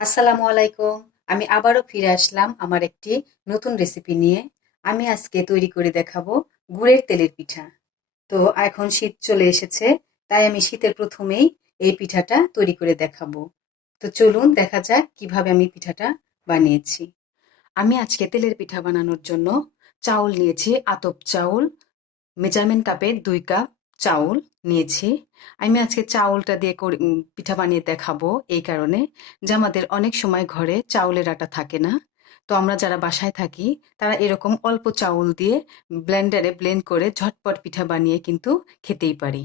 আসসালামু আলাইকুম। আমি আবারও ফিরে আসলাম আমার একটি নতুন রেসিপি নিয়ে। আমি আজকে তৈরি করে দেখাবো গুড়ের তেলের পিঠা। তো এখন শীত চলে এসেছে, তাই আমি শীতের প্রথমেই এই পিঠাটা তৈরি করে দেখাবো। তো চলুন দেখা যাক কিভাবে আমি পিঠাটা বানিয়েছি। আমি আজকে তেলের পিঠা বানানোর জন্য চাউল নিয়েছি, আতপ চাউল। মেজারমেন্ট কাপের 2 কাপ চাউল নিয়েছি। আমি আজকে চাউলটা দিয়ে পিঠা বানিয়ে দেখাবো এই কারণে যে আমাদের অনেক সময় ঘরে চাউলের আটা থাকে না। তো আমরা যারা বাসায় থাকি তারা এরকম অল্প চাউল দিয়ে ব্লেন্ডারে ব্লেন্ড করে ঝটপট পিঠা বানিয়ে কিন্তু খেতেই পারি।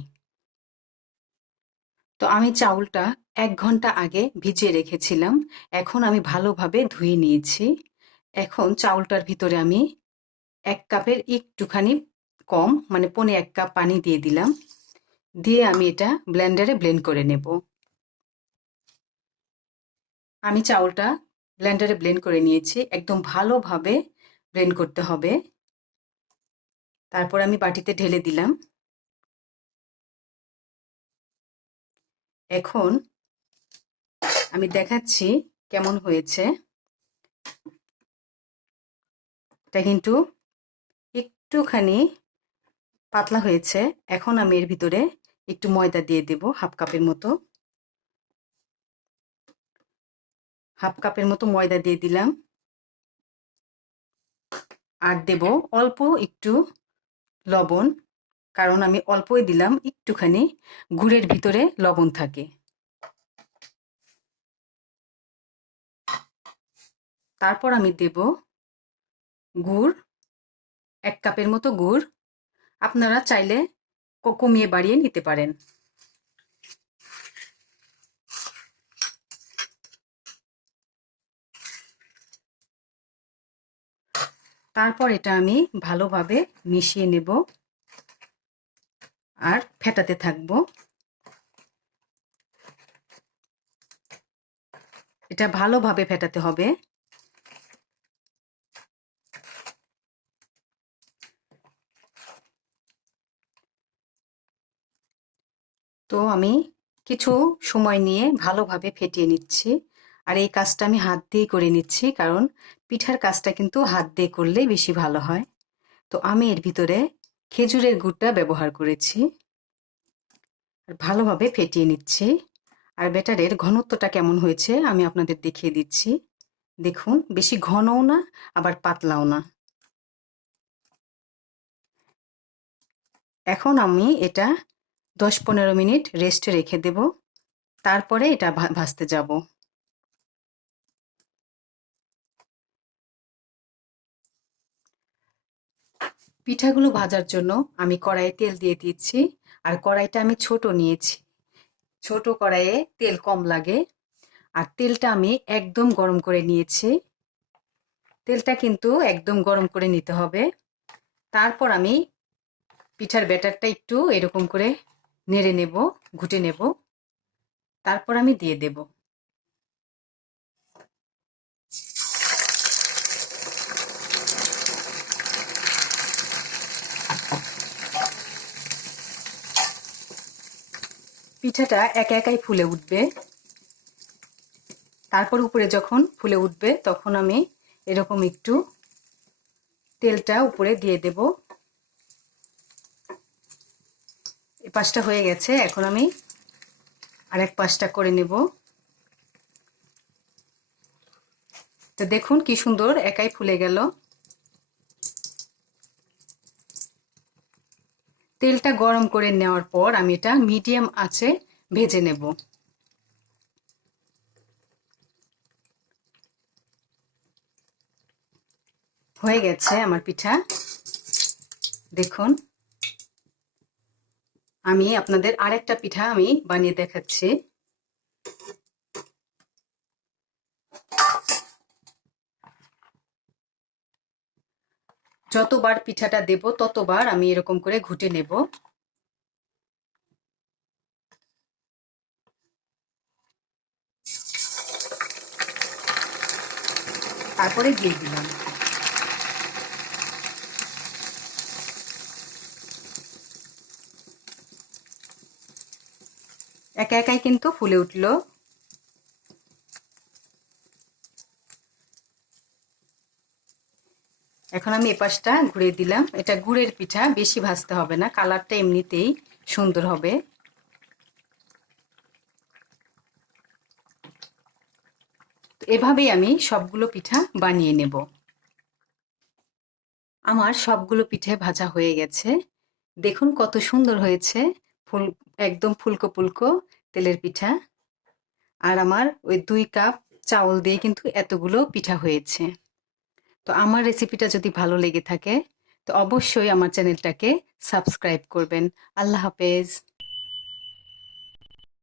তো আমি চাউলটা 1 ঘন্টা আগে ভিজিয়ে রেখেছিলাম। এখন আমি ভালোভাবে ধুয়ে নিয়েছি। এখন চাউলটার ভিতরে আমি 1 কাপের একটুখানি কম, মানে 1/4 কাপ পানি দিয়ে দিলাম। দিয়ে আমি এটা ব্লেন্ডারে ব্লেন্ড করে নেব। আমি চাউলটা ব্লেন্ডারে ব্লেন্ড করে নিয়েছি। একদম ভালোভাবে ব্লেন্ড করতে হবে। তারপর আমি বাটিতে ঢেলে দিলাম। এখন আমি দেখাচ্ছি কেমন হয়েছে। এটা কিন্তু একটুখানি পাতলা হয়েছে। এখন আমি এর ভিতরে একটু ময়দা দিয়ে দেব, হাফ কাপের মতো ময়দা দিয়ে দিলাম। আর দেব অল্প একটু লবণ, কারণ আমি অল্পই দিলাম, একটুখানি গুড়ের ভিতরে লবণ থাকে। তারপর আমি দেব গুড়, 1 কাপের মতো গুড়। আপনারা চাইলে কমিয়ে বাড়িয়ে নিতে পারেন। তারপর এটা আমি ভালোভাবে মিশিয়ে নেব আর ফেটাতে থাকবো। এটা ভালোভাবে ফেটাতে হবে। তো আমি কিছু সময় নিয়ে ভালোভাবে ফেটিয়ে নিচ্ছি। আর এই কাজটা আমি হাত দিয়ে করে নিচ্ছি, কারণ পিঠার কাজটা কিন্তু হাত দিয়ে করলে বেশি ভালো হয়। তো আমি এর ভিতরে খেজুরের গুড়টা ব্যবহার করেছি। আর ভালোভাবে ফেটিয়ে নিচ্ছি। আর ব্যাটারের ঘনত্বটা কেমন হয়েছে আমি আপনাদের দেখিয়ে দিচ্ছি। দেখুন, বেশি ঘনও না আবার পাতলাও না। এখন আমি এটা 10-15 মিনিট রেস্টে রেখে দেব। তারপরে এটা ভাজতে যাব। পিঠাগুলো ভাজার জন্য আমি কড়াইয়ে তেল দিয়ে দিচ্ছি। আর কড়াইটা আমি ছোট নিয়েছি। ছোট কড়াইয়ে তেল কম লাগে। আর তেলটা আমি একদম গরম করে নিয়েছি। তেলটা কিন্তু একদম গরম করে নিতে হবে। তারপর আমি পিঠার ব্যাটারটা একটু এরকম করে নেড়ে নেব, ঘুটে নেব। তারপর আমি দিয়ে দেব। পিঠাটা একা একাই ফুলে উঠবে। তারপর উপরে যখন ফুলে উঠবে তখন আমি এরকম একটু তেলটা উপরে দিয়ে দেব। এই পাশটা হয়ে গেছে, এখন আমি আরেক পাশটা করে নেব। তো দেখুন কি সুন্দর একাই ফুলে গেল। তেলটা গরম করে নেওয়ার পর আমি এটা মিডিয়াম আঁচে ভেজে নেব। হয়ে গেছে আমার পিঠা। দেখুন, আমি আপনাদের আরেকটা পিঠা আমি বানিয়ে দেখাচ্ছি। যতবার পিঠাটা দেব ততবার আমি এরকম করে ঘুটে নেব। তারপরে দিয়ে দিলাম। একা একাই কিন্তু ফুলে উঠলো। এখন আমি এপাশটা ঘুরিয়ে দিলাম। এটা গুড়ের পিঠা, বেশি ভাজতে হবে না, কালারটা এমনিতেই সুন্দর হবে। তো এভাবেই আমি সবগুলো পিঠা বানিয়ে নেব। আমার সবগুলো পিঠে ভাজা হয়ে গেছে। দেখুন কত সুন্দর হয়েছে, ফুল একদম ফুলকো ফুলকো তেলের পিঠা। আর আমার ওই 2 কাপ চাউল দিয়ে কিন্তু এতগুলো পিঠা হয়েছে। তো আমার রেসিপিটা যদি ভালো লেগে থাকে তো অবশ্যই আমার চ্যানেলটাকে সাবস্ক্রাইব করবেন। আল্লাহ হাফেজ।